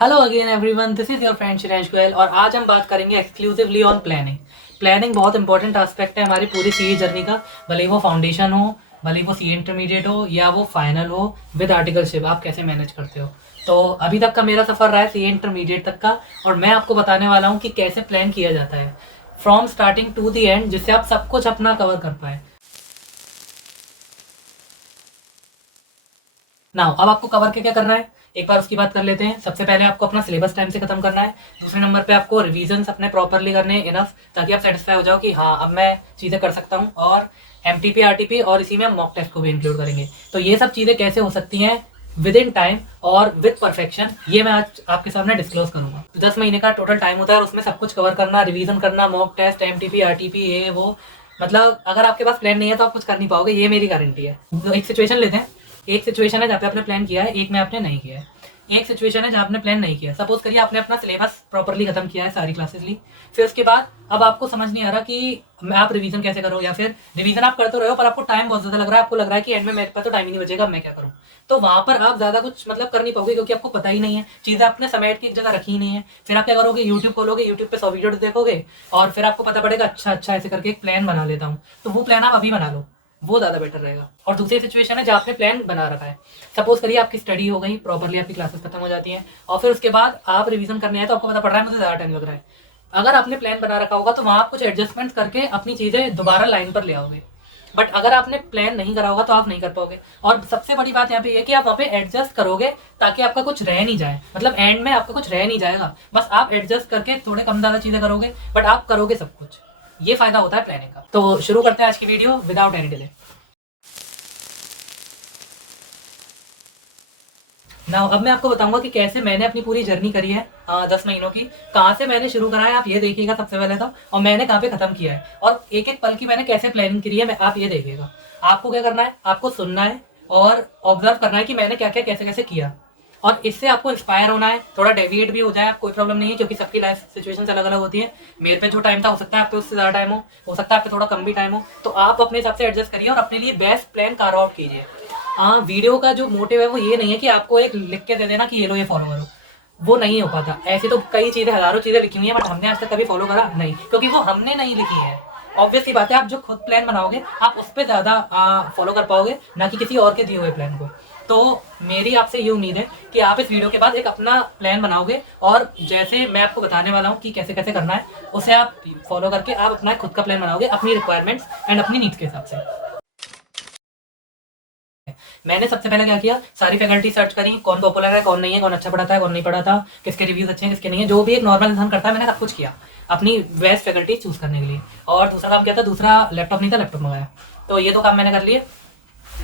Hello again everyone, this is your friend Shiresh Goyal और आज हम बात करेंगे एक्सक्लूसिवली ऑन प्लानिंग। प्लानिंग बहुत इंपॉर्टेंट एस्पेक्ट है हमारी पूरी सीए जर्नी का। भले ही वो फाउंडेशन हो, भले ही वो सी इंटरमीडिएट हो या वो फाइनल हो, विद आर्टिकलशिप आप कैसे मैनेज करते हो। तो अभी तक का मेरा सफ़र रहा है सी इंटरमीडिएट तक का, और मैं आपको बताने वाला हूँ कि कैसे प्लान किया जाता है from starting to the end, जिससे आप सब कुछ अपना कवर कर पाए। नाउ अब आपको कवर क्या क्या करना है, एक बार उसकी बात कर लेते हैं। सबसे पहले आपको अपना सिलेबस टाइम से खत्म करना है। दूसरे नंबर पे आपको रिवीजन अपने प्रॉपरली करने हैं इनफ, ताकि आप सेटिस्फाई हो जाओ कि हाँ अब मैं चीज़ें कर सकता हूँ। और M T P R T P और इसी में हम मॉक टेस्ट को भी इंक्लूड करेंगे। तो ये सब चीज़ें कैसे हो सकती हैं विद इन टाइम और विद परफेक्शन, ये मैं आज आपके सामने डिस्क्लोज करूंगा। तो 10 महीने का टोटल टाइम होता है और उसमें सब कुछ कवर करना, रिवीजन करना, mock test, M T P R T P, ये वो। मतलब अगर आपके पास प्लान नहीं है तो आप कुछ कर नहीं पाओगे, ये मेरी गारंटी है। तो एक सिचुएशन लेते हैं। एक सिचुएशन है जहाँ पे आपने प्लान किया है, एक में आपने नहीं किया है। एक सिचुएशन है जहाँ आपने प्लान नहीं किया। सपोज करिए आपने अपना सिलेबस प्रॉपरली खत्म किया है, सारी क्लासेस ली, फिर उसके बाद अब आपको समझ नहीं आ रहा कि आप रिवीजन कैसे करो, या फिर रिवीजन आप करते रहे हो पर आपको टाइम बहुत ज़्यादा लग रहा है, आपको लग रहा है कि एंड में मेरे पास तो टाइम ही नहीं बचेगा, मैं क्या करूँ। तो वहाँ पर आप ज़्यादा कुछ मतलब कर नहीं पाओगे, क्योंकि आपको पता ही नहीं है, चीज़ें आपने समेट की एक जगह रखी ही नहीं है। फिर आप क्या करोगे, यूट्यूब खोलोगे, यूट्यूब पे 100 वीडियो देखोगे और फिर आपको पता पड़ेगा अच्छा अच्छा ऐसे करके एक प्लान बना लेता हूँ। तो वो प्लान आप अभी बना लो, वो ज़्यादा बेटर रहेगा। और दूसरी सिचुएशन है जहाँ आपने प्लान बना रखा है। सपोज करिए आपकी स्टडी हो गई प्रॉपरली, आपकी क्लासेस खत्म हो जाती हैं और फिर उसके बाद आप रिवीजन करने आए तो आपको पता पड़ रहा है मुझे ज़्यादा टाइम लग रहा है। अगर आपने प्लान बना रखा होगा तो वहाँ आप कुछ एडजस्टमेंट करके अपनी चीज़ें दोबारा लाइन पर ले आओगे। बट अगर आपने प्लान नहीं करा होगा तो आप नहीं कर पाओगे। और सबसे बड़ी बात यहाँ पे ये कि आप वहाँ पे एडजस्ट करोगे ताकि आपका कुछ रह नहीं जाए, मतलब एंड में आपका कुछ रह नहीं जाएगा। बस आप एडजस्ट करके थोड़े कम ज़्यादा चीज़ें करोगे, बट आप करोगे सब कुछ। ये फायदा होता है प्लानिंग का। तो शुरू करते हैं आज की वीडियो विदाउट एनी डिले। ना अब मैं आपको बताऊंगा कि कैसे मैंने अपनी पूरी जर्नी करी है 10 महीनों की। कहाँ से मैंने शुरू करा है आप ये देखिएगा सबसे पहले तो, और मैंने कहाँ पे खत्म किया है, और एक एक पल की मैंने कैसे प्लानिंग करी है मैं आप ये देखिएगा। आपको क्या करना है, आपको सुनना है और ऑब्जर्व करना है कि मैंने क्या क्या कैसे कैसे किया। और इससे आपको इंस्पायर होना है, थोड़ा डेविएट भी हो जाए आप, कोई प्रॉब्लम नहीं है, क्योंकि सबकी लाइफ सिचुएशन अलग अलग होती है। मेरे पे जो टाइम था हो सकता है आप पे उससे ज़्यादा टाइम हो सकता है आप पे थोड़ा कम भी टाइम हो। तो आप अपने हिसाब से एडजस्ट करिए और अपने लिए बेस्ट प्लान कार्व आउट कीजिए। हाँ, वीडियो का जो मोटिव है वो ये नहीं है कि आपको एक लिख के दे देना कि ये लो ये फॉलो करो, वो नहीं हो पाता। ऐसे तो कई चीज़ें, हज़ारों चीज़ें लिखी हुई हैं, बट हमने आज तक कभी फॉलो करा नहीं, क्योंकि वो हमने नहीं लिखी है। ऑब्वियस सी बात है, आप जो खुद प्लान बनाओगे आप उस पर ज़्यादा फॉलो कर पाओगे, ना कि किसी और के दिए हुए प्लान को। तो मेरी आपसे ये उम्मीद है कि आप इस वीडियो के बाद एक अपना प्लान बनाओगे, और जैसे मैं आपको बताने वाला हूँ कि कैसे कैसे करना है, उसे आप फॉलो करके आप अपना खुद का प्लान बनाओगे अपनी रिक्वायरमेंट्स एंड अपनी नीड्स के हिसाब से। मैंने सबसे पहले क्या किया, सारी फैकल्टी सर्च करी, कौन पॉपुलर है, कौन नहीं है, कौन अच्छा पढ़ाता है, कौन नहीं पढ़ाता, किसके रिव्यूज अच्छे हैं, किसके नहीं है, जो भी एक नॉर्मल इंसान करता है, मैंने सब कुछ किया अपनी बेस्ट फैकल्टी चूज करने के लिए। और दूसरा काम क्या था, दूसरा लैपटॉप नहीं था, लैपटॉप मंगाया। तो ये दो काम मैंने कर लिए।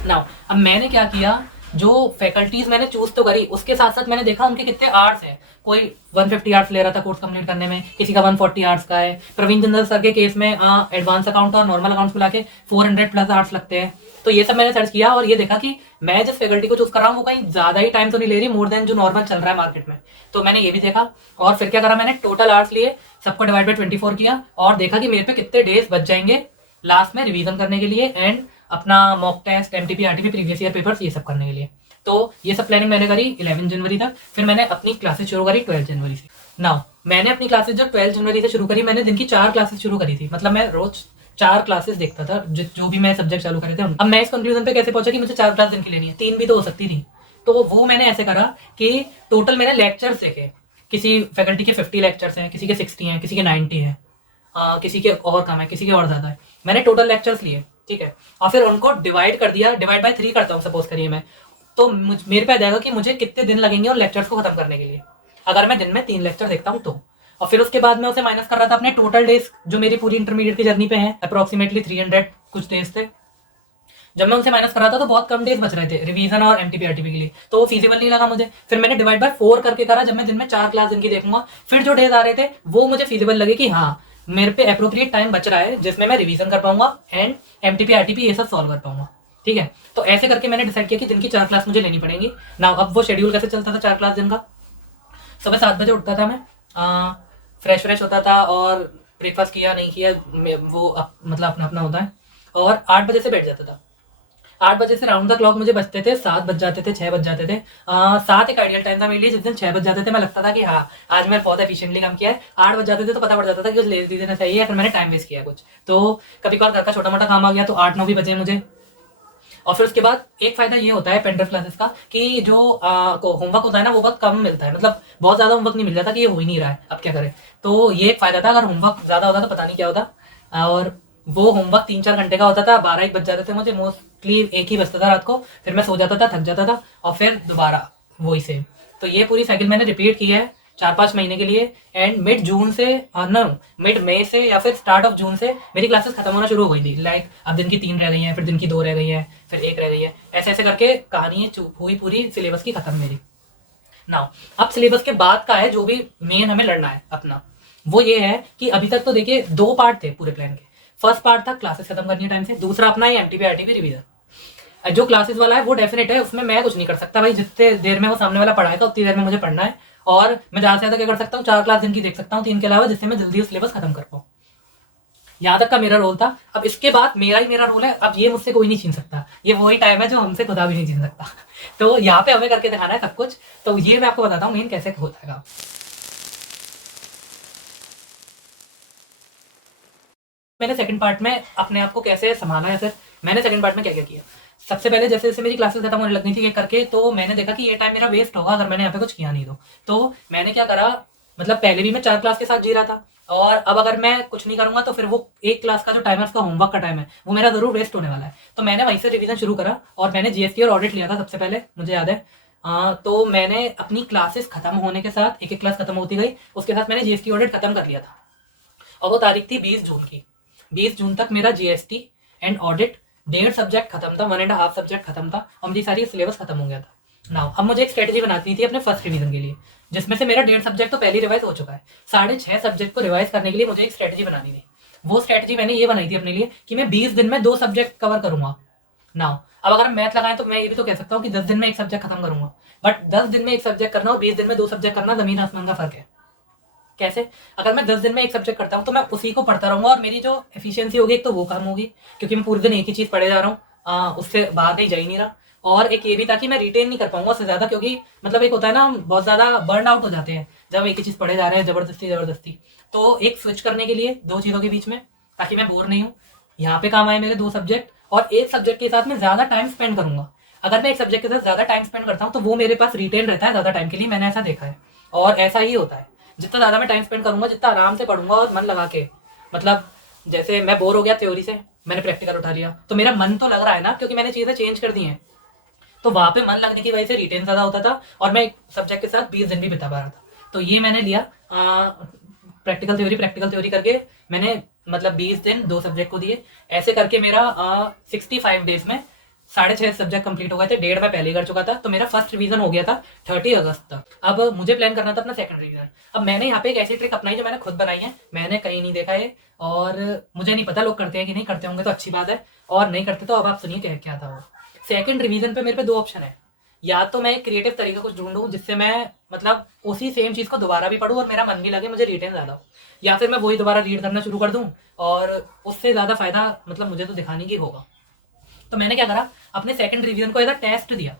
नाउ अब मैंने क्या किया, जो फैकल्टीज मैंने चूज तो करी, उसके साथ साथ मैंने देखा उनके कितने आर्ट्स हैं। कोई 150 आर्ट्स ले रहा था कोर्स कंप्लीट करने में, किसी का 140 आर्ट्स का है। प्रवीण जिंदल सर के केस में एडवांस अकाउंट और नॉर्मल अकाउंट्स मिला के 400 प्लस आर्ट्स लगते हैं। तो ये सब मैंने सर्च किया और ये देखा कि मैं जिस फैकल्टी को चूज कर रहा हूँ वो कहीं ज्यादा ही टाइम तो नहीं ले रही, मोर देन जो नॉर्मल चल रहा है मार्केट में। तो मैंने ये भी देखा, और फिर क्या करा, मैंने टोटल आर्ट्स लिए, सबको डिवाइड बाई 24 किया, और देखा कि मेरे पे कितने डेज बच जाएंगे लास्ट में रिवीजन करने के लिए एंड अपना mock test, MTP, RTP, previous year papers, ये सब करने के लिए। तो ये सब प्लानिंग मैंने करी 11 जनवरी तक। फिर मैंने अपनी क्लासेस शुरू करी 12 जनवरी से। नाउ मैंने अपनी क्लासेस जब 12 जनवरी से शुरू करी, मैंने दिन की 4 क्लासेस शुरू करी थी, मतलब मैं रोज 4 क्लासेस देखता था, जो भी मैं सब्जेक्ट चालू करे थे। अब मैं इस कंक्लूजन पे कैसे पहुंचा कि मुझे 4 क्लास दिन की लेनी है, 3 भी तो हो सकती थी। तो वो मैंने ऐसे करा कि टोटल मैंने लेक्चर्स देखे। किसी फैकल्टी के 50 लेक्चर्स हैं, किसी के 60 हैं, किसी के 90 हैं, किसी के और कम है, किसी के और ज़्यादा है। मैंने टोटल लेक्चर्स लिए, ठीक है, और फिर उनको डिवाइड कर दिया, डिवाइड बाय 3 करता हूँ सपोज करिए मैं। तो मेरे पे आ जाएगा कि मुझे कितने दिन लगेंगे उन लेक्चर्स को खत्म करने के लिए, अगर मैं दिन में 3 लेक्चर देखता हूँ तो। और फिर उसके बाद मैं उसे माइनस कर रहा था अपने टोटल डेज जो मेरी पूरी इंटरमीडिएट की जर्नी पे है, अप्रोक्सीमेटली 300 कुछ डेज थे। जब मैं उनसे माइनस कर रहा था तो बहुत कम डेज बच रहे थे रिवीजन और एमटीपी आरटीपी के लिए, तो वो फीजिबल नहीं लगा मुझे। फिर मैंने डिवाइड बाय 4 करके करा, जब मैं दिन में 4 क्लास दिन की देखूंगा, फिर जो डेज आ रहे थे वो मुझे फीजिबल लगे कि हाँ मेरे पे अप्रोप्रिएट टाइम बच रहा है जिसमें मैं रिवीजन कर पाऊंगा एंड एमटीपी आरटीपी ये सब सॉल्व कर पाऊंगा। ठीक है, तो ऐसे करके मैंने डिसाइड किया कि दिन की 4 क्लास मुझे लेनी पड़ेंगी ना। अब वो शेड्यूल कैसे चलता था 4 क्लास दिन का, सुबह 7 बजे उठता था मैं, फ्रेश फ्रेश होता था और ब्रेकफास्ट किया नहीं किया वो मतलब अपना अपना होता है, और 8 बजे से बैठ जाता था। 8 बजे से राउंड द क्लॉक मुझे बजते थे, 7 बज जाते थे, 6 बज जाते थे। 7 एक आइडियल टाइम था मेरे लिए। जिस दिन 6 बज जाते थे मैं लगता था कि हाँ, आज मैंने बहुत एफिशिएंटली काम किया है। 8 बज जाते थे तो पता पड़ जाता था कि कुछ लेज़ी देना चाहिए या फिर मैंने टाइम वेस्ट किया है कुछ। तो कभी-कभार घर का छोटा-मोटा काम आ गया तो 8-9 भी बजे मुझे। और फिर उसके बाद एक फ़ायदा ये होता है पेन ड्राइव क्लासेस का कि जो को होमवर्क होता है ना, वो बहुत कम मिलता है। मतलब बहुत ज़्यादा होमवर्क नहीं मिल जाता कि ये हो ही नहीं रहा है, अब क्या करें? तो ये एक फ़ायदा था। अगर होमवर्क ज़्यादा होता तो पता नहीं क्या होता। और वो होमवर्क 3-4 घंटे का होता था, 12-1 बज जाते थे मुझे, मोस्टली 1 ही बजता था रात को। फिर मैं सो जाता था, थक जाता था और फिर दोबारा वही सेम। तो ये पूरी साइकिल मैंने रिपीट की है 4-5 महीने के लिए। एंड मिड जून से नो मिड मई से या फिर स्टार्ट ऑफ जून से मेरी क्लासेस खत्म होना शुरू हो गई थी। लाइक अब दिन की 3 रह गई हैं, फिर दिन की 2 रह गई हैं, फिर 1 रह गई है। ऐसे ऐसे करके कहानी हुई पूरी सिलेबस की खत्म मेरी। नाउ अब सिलेबस के बाद का है जो भी मेन हमें लड़ना है अपना, वो ये है कि अभी तक तो देखिए 2 पार्ट थे पूरे प्लान के। फर्स्ट पार्ट था क्लासेस खत्म करनी है टाइम से, दूसरा अपना ये एमटीपी आरटीपी रिवीजन। जो क्लासेस वाला है वो डेफिनेट है, उसमें मैं कुछ नहीं कर सकता भाई। जितने देर में वो सामने वाला पढ़ाएगा उतनी देर में मुझे पढ़ना है। और मैं ज़्यादा से ज़्यादा क्या कर सकता हूँ, 4 क्लास दिन की देख सकता हूँ 3 के अलावा, जिससे मैं जल्दी सिलेबस खत्म कर पाऊँ। यहाँ तक का मेरा रोल था। अब इसके बाद मेरा ही मेरा रोल है। अब ये मुझसे कोई नहीं छीन सकता। ये वही टाइम है जो हमसे खुदा भी नहीं छीन सकता। तो यहाँ पे हमें करके दिखाना है सब कुछ। तो ये मैं आपको बताता हूँ मेन कैसे हो जाएगा। मैंने सेकंड पार्ट में अपने आप को कैसे संभाला है सर, मैंने सेकंड पार्ट में क्या क्या किया। सबसे पहले जैसे जैसे मेरी क्लासेस खत्म होने लगनी थी एक करके, तो मैंने देखा कि ये टाइम मेरा वेस्ट होगा अगर मैंने यहाँ पे कुछ किया नहीं तो मैंने क्या करा, मतलब पहले भी मैं 4 क्लास के साथ जी रहा था। और अब अगर मैं कुछ नहीं करूंगा तो फिर वो एक क्लास का जो टाइम है, उसका होमवर्क का टाइम है, वो मेरा जरूर वेस्ट होने वाला है। तो मैंने वहीं से रिवीजन शुरू करा और मैंने जीएसटी और ऑडिट लिया था सबसे पहले, मुझे याद है। तो मैंने अपनी क्लासेस खत्म होने के साथ, एक एक क्लास खत्म होती गई, उसके साथ मैंने जीएसटी ऑडिट खत्म कर लिया था। और वो तारीख थी 20 जून की। 20 जून तक मेरा जीएसटी एंड ऑडिट 1.5 सब्जेक्ट खत्म था, 1.5 सब्जेक्ट खत्म था और मेरी सारी सिलेबस खत्म हो गया था। नाउ अब मुझे एक स्ट्रेटजी बनानी थी अपने फर्स्ट रिवीजन के लिए, जिसमें से मेरा 1.5 सब्जेक्ट तो पहले रिवाइज हो चुका है। 6.5 सब्जेक्ट को रिवाइज करने के लिए मुझे एक स्ट्रेटजी बनानी थी। वो स्ट्रेटजी मैंने ये बनाई थी अपने लिए कि मैं 20 दिन में 2 सब्जेक्ट कवर करूंगा। नाउ अब अगर हम मैथ लगाएं तो मैं ये भी तो कह सकता हूँ कि 10 दिन में एक सब्जेक्ट खत्म करूंगा। बट 10 दिन में एक सब्जेक्ट करना और 20 दिन में 2 सब्जेक्ट करना जमीन आसमान का फर्क है। कैसे? अगर मैं 10 दिन में एक सब्जेक्ट करता हूँ तो मैं उसी को पढ़ता रहूंगा और मेरी जो एफिशिएंसी होगी एक तो वो कम होगी, क्योंकि मैं पूरे दिन एक ही चीज़ पढ़े जा रहा हूँ, उससे बाहर नहीं जा ही नहीं रहा। और एक ये भी था कि मैं रिटेन नहीं कर पाऊंगा उससे ज़्यादा, क्योंकि मतलब एक होता है ना, हम बहुत ज़्यादा बर्न आउट हो जाते हैं जब हम एक ही चीज़ पढ़े जा रहे हैं ज़बरदस्ती ज़बरदस्ती। तो एक स्विच करने के लिए 2 चीज़ों के बीच में, ताकि मैं बोर नहीं हूँ, यहाँ पे काम आए मेरे 2 सब्जेक्ट। और एक सब्जेक्ट के साथ मैं ज़्यादा टाइम स्पेंड करूंगा। अगर मैं एक सब्जेक्ट के साथ ज़्यादा टाइम स्पेंड करता हूँ तो वो मेरे पास रिटेन रहता है ज़्यादा टाइम के लिए, मैंने ऐसा देखा है। और ऐसा ही होता है, जितना ज़्यादा मैं टाइम स्पेंड करूंगा, जितना आराम से पढ़ूंगा और मन लगा के, मतलब जैसे मैं बोर हो गया थ्योरी से, मैंने प्रैक्टिकल उठा लिया, तो मेरा मन तो लग रहा है ना, क्योंकि मैंने चीज़ें चेंज कर दी हैं। तो वहाँ पे मन लगने की वजह से रिटेन ज़्यादा होता था और मैं एक सब्जेक्ट के साथ 20 दिन भी बिता पा रहा था। तो ये मैंने लिया प्रैक्टिकल थ्योरी करके मैंने, मतलब 20 दिन 2 सब्जेक्ट को दिए। ऐसे करके मेरा 65 डेज में 6.5 सब्जेक्ट कंप्लीट हो गए थे। 1.5 मैं पहले ही कर चुका था, तो मेरा फर्स्ट रिवीजन हो गया था 30 अगस्त तक। अब मुझे प्लान करना था अपना सेकंड रिवीजन। अब मैंने यहाँ पे एक ऐसी ट्रिक अपनाई जो मैंने खुद बनाई है, मैंने कहीं नहीं देखा है और मुझे नहीं पता लोग करते हैं कि नहीं करते होंगे, तो अच्छी बात है। और नहीं करते तो अब आप सुनिए क्या क्या था वो। सेकंड रिवीजन पे मेरे पे 2 ऑप्शन है। या तो मैं एक क्रिएटिव तरीका कुछ ढूंढूं जिससे मैं मतलब उसी सेम चीज़ को दोबारा भी पढूं और मेरा मन भी लगे, मुझे रिटेन ज़्यादा हो। या फिर मैं वही दोबारा रीड करना शुरू कर दूं और उससे ज़्यादा फायदा मतलब मुझे तो दिखाने की होगा। तो मैंने क्या करा, अपने सेकंड रिवीजन को एज अ टेस्ट दिया।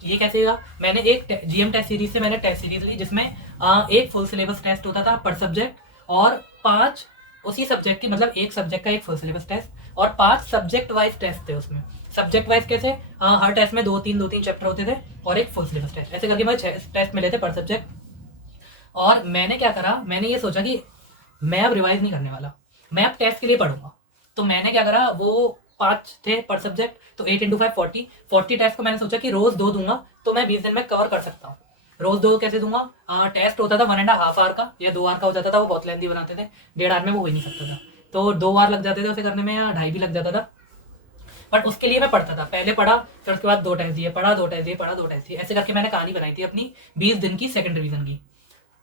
ये कैसे हुआ, मैंने एक जीएम टेस्ट सीरीज से मैंने टेस्ट सीरीज ली, जिसमें एक फुल सिलेबस टेस्ट होता था पर सब्जेक्ट और 5 उसी सब्जेक्ट की, मतलब एक सब्जेक्ट का एक फुल सिलेबस टेस्ट और 5 सब्जेक्ट वाइज टेस्ट थे उसमें। सब्जेक्ट वाइज कैसे, हर टेस्ट में 2-3 चैप्टर होते थे और एक फुल सिलेबस टेस्ट, ऐसे करके मुझे 6 टेस्ट मिले थे पर सब्जेक्ट। और मैंने क्या करा, मैंने ये सोचा कि मैं अब रिवाइज नहीं करने वाला, मैं अब टेस्ट के लिए पढ़ूंगा। तो मैंने क्या करा, वो 5 थे पर सब्जेक्ट, तो 8 इंटू 5 40 टेस्ट को मैंने सोचा कि रोज 2 दूंगा तो मैं 20 दिन में कवर कर सकता हूँ। रोज 2 कैसे दूंगा, टेस्ट होता था 1.5 आवर का या 2 आवर का हो जाता था, वो बहुत लेंथी बनाते थे, 1.5 आवर में वो हो ही नहीं सकता था। तो 2 आवर लग जाते थे उसे करने में या 2.5 भी लग जाता था। बट उसके लिए मैं पढ़ता था, पहले पढ़ा, फिर उसके बाद 2 टेस्ट दिए, पढ़ा 2 टेस्ट दिए, पढ़ा 2 टेस्ट दिए, ऐसे करके मैंने कहानी बनाई थी अपनी 20 दिन की सेकंड रिवीजन की।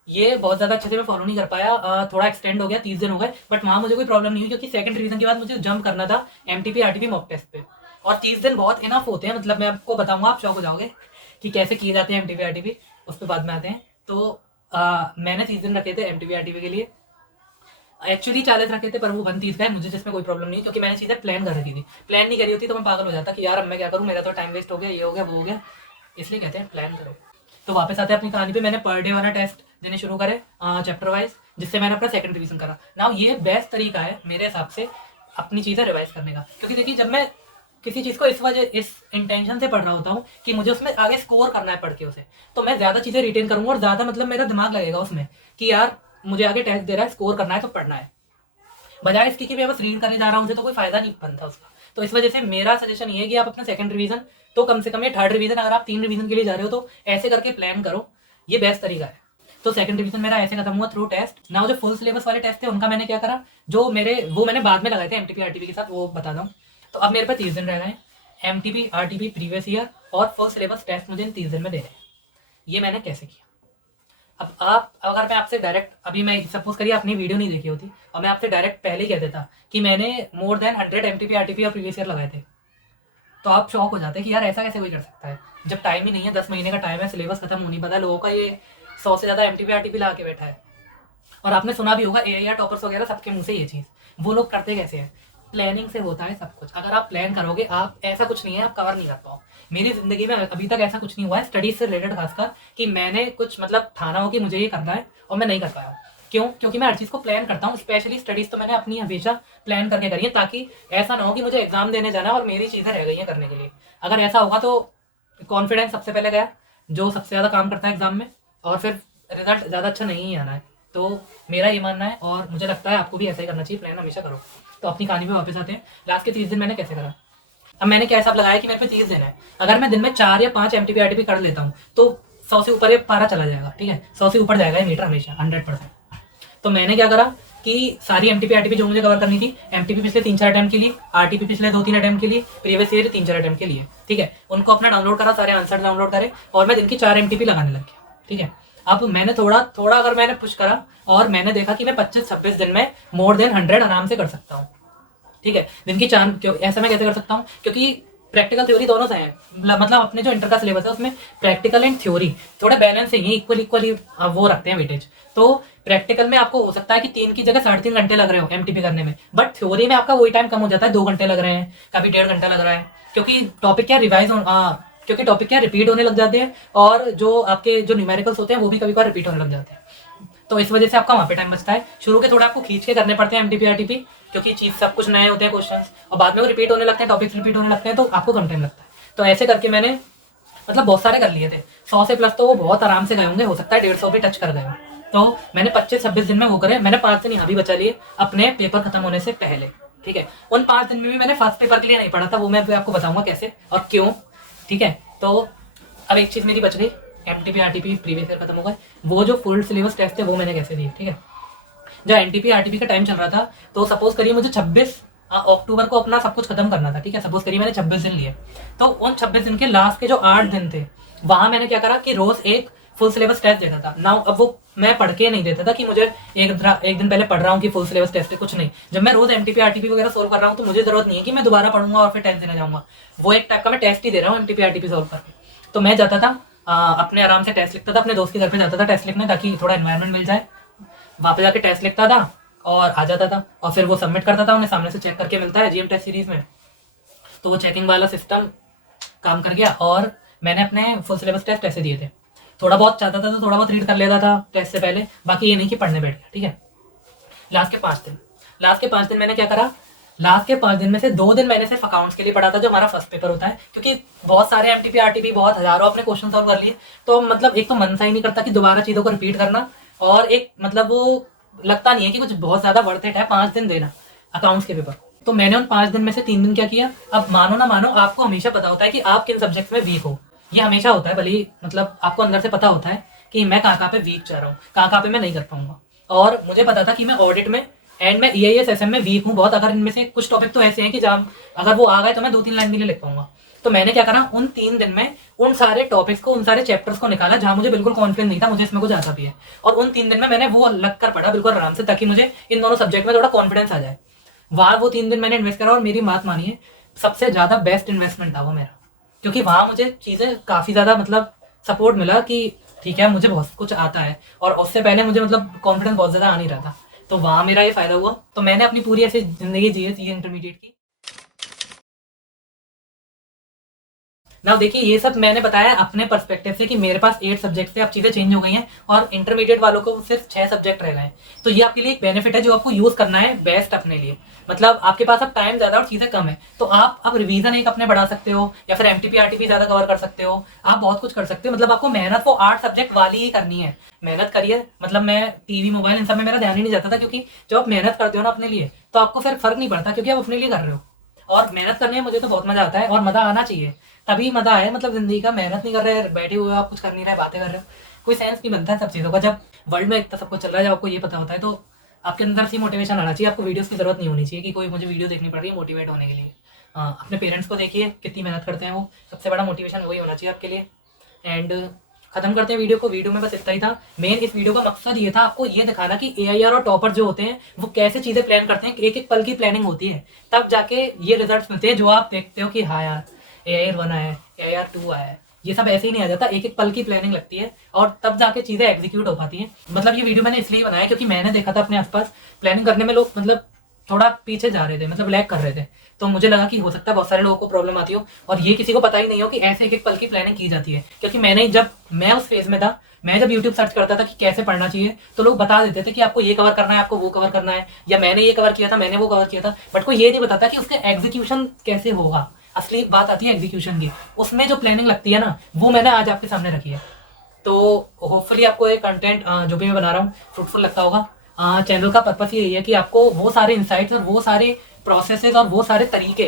ये बहुत ज़्यादा अच्छे से मैं फॉलो नहीं कर पाया, थोड़ा एक्सटेंड हो गया, 30 दिन हो गए, बट वहाँ मुझे कोई प्रॉब्लम नहीं हुई, क्योंकि सेकंड रिवीजन के बाद मुझे जंप करना था एमटीपी आरटीपी मॉक टेस्ट पे। और 30 दिन बहुत इनफ होते हैं, मतलब मैं आपको बताऊंगा, आप शौक हो जाओगे कि कैसे किए जाते हैं एमटीपी आरटीपी, उस पर बाद में आते हैं। तो मैंने 30 दिन रखे थे एमटीपी आरटीपी के लिए। एक्चुअली 40 रखे थे पर वो 130 गए मुझे, जिसमें कोई प्रॉब्लम नहीं, क्योंकि मैंने चीज़ें प्लान कर रखी थी। प्लान नहीं करी होती तो मैं पागल हो जाता कि यार अब मैं क्या करूँ, मेरा तो टाइम वेस्ट हो गया, ये हो गया, वो हो गया। इसलिए कहते हैं प्लान करो। तो वापस आते हैं अपनी कहानी पे। मैंने पर डे वाला टेस्ट देने शुरू करे चैप्टर वाइज, जिससे मैंने अपना सेकंड रिवीजन करा। नाउ ये बेस्ट तरीका है मेरे हिसाब से अपनी चीज़ें रिवाइज करने का, क्योंकि देखिए जब मैं किसी चीज़ को इस इंटेंशन से पढ़ रहा होता हूँ कि मुझे उसमें आगे स्कोर करना है पढ़ के उसे, तो मैं ज़्यादा चीज़ें रिटेन करूँगा और ज़्यादा मतलब मेरा दिमाग लगेगा उसमें कि यार मुझे आगे टेस्ट दे रहा है, स्कोर करना है तो पढ़ना है, बजाय इसकी कि मैं बस रीड करने जा रहा हूँ मुझे तो कोई फायदा नहीं बनता उसका। तो इस वजह से मेरा सजेशन ये है कि आप अपना सेकंड रिवीजन तो कम से कम, ये थर्ड रिवीजन अगर आप 3 रिवीजन के लिए जा रहे हो तो ऐसे करके प्लान करो, ये बेस्ट तरीका है। तो सेकंड रिवीजन मेरा ऐसे खत्म हुआ थ्रू टेस्ट। ना जो फुल सिलेबस वाले टेस्ट थे उनका मैंने क्या करा, जो मेरे वो मैंने बाद में लगाए थे एमटीपी आरटीपी के साथ, वो बता दूँ। तो अब मेरे पे 30 दिन रह गए, एमटीपी आरटीपी प्रीवियस ईयर और फुल सिलेबस टेस्ट मुझे इन 30 दिन में दे रहे हैं। ये मैंने कैसे किया। अब आप, अगर मैं आपसे डायरेक्ट, अभी मैं सपोज करिए आपने वीडियो नहीं देखी होती और मैं आपसे डायरेक्ट पहले ही कह देता कि मैंने मोर देन 100 एमटीपी आरटीपी और प्रीवियस ईयर लगाए थे, तो आप शॉक हो जाते कि यार ऐसा कैसे कोई कर सकता है, जब टाइम ही नहीं है, 10 महीने का टाइम है, सिलेबस खत्म होने पता है, लोगों का ये 100 से ज़्यादा एमटीपी आरटीपी ला के बैठा है। और आपने सुना भी होगा एआईआर टॉपर्स वगैरह सबके मुंह से ये चीज़, वो लोग करते कैसे हैं, प्लानिंग से होता है सब कुछ। अगर आप प्लान करोगे, आप ऐसा कुछ नहीं है आप कवर नहीं कर पाओ। मेरी ज़िंदगी में अभी तक ऐसा कुछ नहीं हुआ है स्टडीज से रिलेटेड खासकर कि मैंने कुछ मतलब ठाना हो कि मुझे ये करना है और मैं नहीं कर पाया हूँ। क्यों? क्योंकि मैं हर चीज़ को प्लान करता हूँ। स्पेशली स्टडीज़ तो मैंने अपनी हमेशा प्लान करके करी है, ताकि ऐसा ना हो कि मुझे एग्जाम देने जाना है और मेरी चीज़ें रह गई हैं करने के लिए। अगर ऐसा होगा तो कॉन्फिडेंस सबसे पहले गया, जो सबसे ज़्यादा काम करता है एग्जाम में, और फिर रिजल्ट ज़्यादा अच्छा नहीं ही आना है। तो मेरा ये मानना है और मुझे लगता है आपको भी ऐसा ही करना चाहिए, प्लान हमेशा करो। तो अपनी कहानी पे वापस आते हैं। लास्ट के 30 दिन मैंने कैसे करा। अब मैंने क्या हिसाब लगाया कि मेरे पे 30 दिन है, अगर मैं दिन में 4 या 5 एमटीपी आरटीपी कर लेता हूँ तो 100 से ऊपर ये पारा चला जाएगा। ठीक है, 100 से ऊपर जाएगा ये मीटर हमेशा 100%। तो मैंने क्या करा कि सारी एमटीपी आरटीपी जो मुझे कवर करनी थी, एमटीपी पिछले 3-4 अटेम्प्ट के लिए, आरटीपी पिछले 2-3 अटेम्प्ट के लिए, प्रीवियस ईयर 3-4 अटेम्प्ट के लिए, ठीक है, उनको अपना डाउनलोड करा, सारे आंसर डाउनलोड करे और मैं दिन की 4 एमटीपी लगाने लग गया। ठीक है, अब मैंने थोड़ा थोड़ा अगर मैंने पुश करा और मैंने देखा कि मैं 25-26 दिन में मोर देन 100 आराम से कर सकता हूँ। ठीक है, दिन की 4, ऐसा मैं कैसे कर सकता हूँ, क्योंकि प्रैक्टिकल थ्योरी दोनों से हैं, मतलब अपने जो इंटर का सिलेबस है उसमें प्रैक्टिकल एंड थ्योरी थोड़ा बैलेंस है, इक्वली वो रखते हैं वेटेज। तो प्रैक्टिकल में आपको हो सकता है कि 3 की जगह 3.5 घंटे लग रहे हो एमटीपी करने में, बट थ्योरी में आपका वही टाइम कम हो जाता है, 2 घंटे लग रहे हैं, कभी 1.5 घंटा लग रहा है, क्योंकि टॉपिक क्या रिपीट होने लग जाते हैं और जो आपके जो न्यूमेरिकल्स होते हैं वो भी कभी कभार रिपीट होने लग जाते हैं। तो इस वजह से आपका वहाँ पे टाइम बचता है। शुरू के थोड़ा आपको खींच के करने पड़ते हैं एमटीपी आरटीपी, क्योंकि चीज़ सब कुछ नए होते हैं क्वेश्चंस, और बाद में वो रिपीट होने लगते हैं, टॉपिक्स रिपीट होने लगते हैं, तो आपको कम टाइम लगता है। तो ऐसे करके मैंने मतलब बहुत सारे कर लिए थे, 100 से प्लस तो वो बहुत आराम से गए होंगे, हो सकता है 150 भी टच कर गए। तो मैंने 25-26 दिन में वो करे, मैंने 5 दिन यहाँ भी बचा लिए अपने पेपर खत्म होने से पहले। ठीक है, उन 5 दिन में भी मैंने फर्स्ट पेपर के लिए नहीं पढ़ा था, वो मैं आपको बताऊंगा कैसे और क्यों। ठीक है, तो अब एक चीज़ मेरी बच गई, एमटीपी आरटीपी प्रीवियस ईयर खत्म हो गए, वो जो फुल सिलेबस टेस्ट थे वो मैंने कैसे दिए। ठीक है, जब एनटीपी आरटीपी का टाइम चल रहा था तो सपोज करिए मुझे 26 अक्टूबर को अपना सब कुछ खत्म करना था। ठीक है, सपोज करिए मैंने 26 दिन लिए, तो उन 26 दिन के लास्ट के जो 8 दिन थे वहां मैंने क्या करा कि रोज एक फुल सिलेबस टेस्ट देता था। नाउ अब वो मैं पढ़ के नहीं देता था कि मुझे एक दिन पहले पढ़ रहा हूँ कि फुल सिलेबस टेस्ट है, कुछ नहीं। जब मैं रोज एमटीपी आरटीपी वगैरह सोल्व कर रहा हूँ तो मुझे जरूरत नहीं है कि मैं दोबारा पढ़ूंगा और फिर टेस्ट देने जाऊंगा, वो एक टाइप का मैं टेस्ट ही दे रहा हूँ एमटीपी आरटीपी सोल्व करके। तो मैं जाता था अपने आराम से टेस्ट लिखता था, अपने दोस्त के घर पे जाता था टेस्ट लिखने, ताकि थोड़ा एनवायरनमेंट मिल जाए, वहाँ पे जाके टेस्ट लिखता था और आ जाता था, और फिर वो सबमिट करता था, उन्हें सामने से चेक करके मिलता है जीएम टेस्ट सीरीज में। तो वो चेकिंग वाला सिस्टम काम कर गया और मैंने अपने फुल सिलेबस टेस्ट ऐसे दिए थे। थोड़ा बहुत चाहता था तो थोड़ा बहुत रीड कर लेता था टेस्ट से पहले, बाकी ये नहीं कि पढ़ने बैठ गया। ठीक है, लास्ट के 5 दिन मैंने क्या करा, लास्ट के 5 दिन में से 2 दिन मैंने सिर्फ अकाउंट्स के लिए पढ़ा था, जो हमारा फर्स्ट पेपर होता है, क्योंकि बहुत सारे एमटीपी आरटीपी बहुत हजारों अपने क्वेश्चन सॉल्व कर लिए, तो मतलब एक तो मन सा ही नहीं करता कि दोबारा चीज़ों को रिपीट करना, और एक मतलब वो लगता नहीं है कि कुछ बहुत ज़्यादा वर्थ इट है 5 दिन देना अकाउंट्स के पेपर। तो मैंने उन 5 दिन में से 3 दिन क्या किया। अब मानो ना मानो, आपको हमेशा पता होता है कि आप किन सब्जेक्ट में वीक हो, ये हमेशा होता है, भले ही मतलब आपको अंदर से पता होता है कि मैं कहाँ पे वीक जा रहा हूँ, कहाँ पे मैं नहीं कर पाऊंगा। और मुझे पता था कि मैं ऑडिट में एंड मैं EIS SM में वीक हूँ बहुत, अगर इनमें से कुछ टॉपिक तो ऐसे हैं कि जहाँ अगर वो आ गए तो मैं 2-3 लाइन भी नहीं लिख पाऊंगा। तो मैंने क्या करा, उन 3 दिन में उन सारे टॉपिक्स को, उन सारे चैप्टर्स को निकाला जहाँ मुझे बिल्कुल कॉन्फिडेंस नहीं था मुझे इसमें कुछ आता भी है, और उन 3 दिन में मैंने वो लग कर पढ़ा बिल्कुल आराम से, ताकि मुझे इन दोनों सब्जेक्ट में थोड़ा कॉन्फिडेंस आ जाए। वहाँ वो 3 दिन मैंने इन्वेस्ट करा, और मेरी बात मानिए सबसे ज़्यादा बेस्ट इन्वेस्टमेंट था वो मेरा, क्योंकि वहाँ मुझे चीज़ें काफ़ी ज़्यादा मतलब सपोर्ट मिला कि ठीक है मुझे बहुत कुछ आता है, और उससे पहले मुझे मतलब कॉन्फिडेंस बहुत ज़्यादा आ नहीं रहा था। तो वहाँ मेरा ये फ़ायदा हुआ। तो मैंने अपनी पूरी ऐसे ज़िंदगी जी है सीए इंटरमीडिएट की। ना देखिए, ये सब मैंने बताया अपने पर्सपेक्टिव से कि मेरे पास 8 सब्जेक्ट थे, अब चीज़ें चेंज हो गई हैं और इंटरमीडिएट वालों को सिर्फ 6 सब्जेक्ट रह गए हैं। तो ये आपके लिए एक बेनिफिट है जो आपको यूज़ करना है बेस्ट अपने लिए। मतलब आपके पास अब टाइम ज़्यादा और चीज़ें कम है, तो आप अब रिवीजन एक अपने बढ़ा सकते हो या फिर एमटीपी आरटीपी ज़्यादा कवर कर सकते हो। आप बहुत कुछ कर सकते हो। मतलब आपको मेहनत वो 8 सब्जेक्ट वाली ही करनी है। मेहनत करिए। मतलब मैं टीवी मोबाइल इन सब में मेरा ध्यान ही नहीं जाता था, क्योंकि जब आप मेहनत करते हो ना अपने लिए, तो आपको फिर फ़र्क नहीं पड़ता, क्योंकि आप अपने लिए कर रहे हो। और मेहनत करने में मुझे तो बहुत मज़ा आता है और मज़ा आना चाहिए। तभी मज़ा आए। मतलब ज़िंदगी का मेहनत नहीं कर रहे, बैठे हुए हो आप, कुछ कर नहीं रहे, बातें कर रहे हो, कोई सेंस नहीं बनता है सब चीज़ों का। जब वर्ल्ड में इतना सब कुछ चल रहा है, जब आपको ये पता होता है, तो आपके अंदर से मोटिवेशन आना चाहिए। आपको वीडियोज़ की ज़रूरत नहीं होनी चाहिए कि कोई मुझे वीडियो देखनी पड़ रही है मोटिवेट होने के लिए। अपने पेरेंट्स को देखिए कितनी मेहनत करते हैं वो, सबसे बड़ा मोटिवेशन वही होना चाहिए आपके लिए। एंड खत्म करते हैं वीडियो को। वीडियो में बस इतना ही था। मेन इस वीडियो का मकसद ये था आपको ये दिखाना कि एआईआर और टॉपर जो होते हैं वो कैसे चीज़ें प्लान करते हैं। एक एक पल की प्लानिंग होती है, तब जाके ये रिजल्ट्स मिलते हैं जो आप देखते हो कि हाँ यार एआईआर 1 आया है, एआईआर 2 आया है। ये सब ऐसे ही नहीं आ जाता, एक एक पल की प्लानिंग लगती है और तब जाके चीज़ें एग्जीक्यूट हो पाती हैं। मतलब ये वीडियो मैंने इसलिए बनाया क्योंकि मैंने देखा था अपने आसपास प्लानिंग करने में लोग मतलब थोड़ा पीछे जा रहे थे, मतलब लैग कर रहे थे। तो मुझे लगा कि हो सकता है बहुत सारे लोगों को प्रॉब्लम आती हो और ये किसी को पता ही नहीं हो कि ऐसे एक एक पल की प्लानिंग की जाती है। क्योंकि जब मैं उस फेज में था, मैं जब यूट्यूब सर्च करता था कि कैसे पढ़ना चाहिए, तो लोग बता देते थे कि आपको ये कवर करना है, आपको वो कवर करना है, या मैंने ये कवर किया था, मैंने वो कवर किया था, बट कोई ये नहीं बताता कि उसका एग्जीक्यूशन कैसे होगा। असली बात आती है एग्जीक्यूशन की, उसमें जो प्लानिंग लगती है ना, वो मैंने आज आपके सामने रखी है। तो होपफुली आपको ये कंटेंट जो भी मैं बना रहा हूँ फ्रूटफुल लगता होगा। चैनल का पर्पस यही है कि आपको वो सारे इंसाइट्स और वो सारे प्रोसेसेस और वो सारे तरीके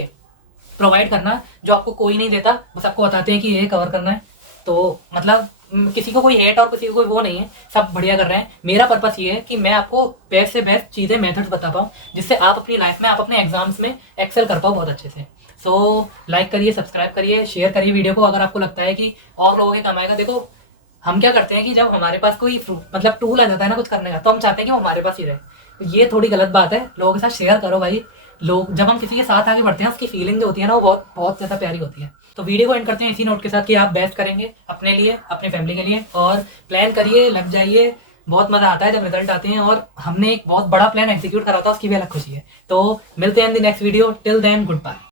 प्रोवाइड करना जो आपको कोई नहीं देता। बस आपको बताते हैं कि ये कवर करना है। तो मतलब किसी को कोई हेट और किसी को कोई वो नहीं है, सब बढ़िया कर रहे हैं। मेरा पर्पस ये है कि मैं आपको बेस्ट से बेस्ट चीज़ें मेथड्स बता पाऊँ, जिससे आप अपनी लाइफ में, आप अपने एग्जाम्स में एक्सेल कर पाओ बहुत अच्छे से। सो लाइक करिए, सब्सक्राइब करिए, शेयर करिए वीडियो को अगर आपको लगता है कि और लोगों के काम आएगा। देखो, हम क्या करते हैं कि जब हमारे पास कोई मतलब टूल आ जाता है ना कुछ करने का, तो हम चाहते हैं कि वो हमारे पास ही रहे। तो ये थोड़ी गलत बात है। लोगों के साथ शेयर करो भाई। लोग जब हम किसी के साथ आगे बढ़ते हैं, उसकी फीलिंग जो होती है ना, वो बहुत बहुत ज़्यादा प्यारी होती है। तो वीडियो को एंड करते हैं इसी नोट के साथ कि आप बेस्ट करेंगे अपने लिए, अपनी फैमिली के लिए, और प्लान करिए, लग जाइए। बहुत मज़ा आता है जब रिजल्ट आते हैं, और हमने एक बहुत बड़ा प्लान एग्जीक्यूट करा था, उसकी भी अलग खुशी है। तो मिलते हैं in the next video. Till then, good bye.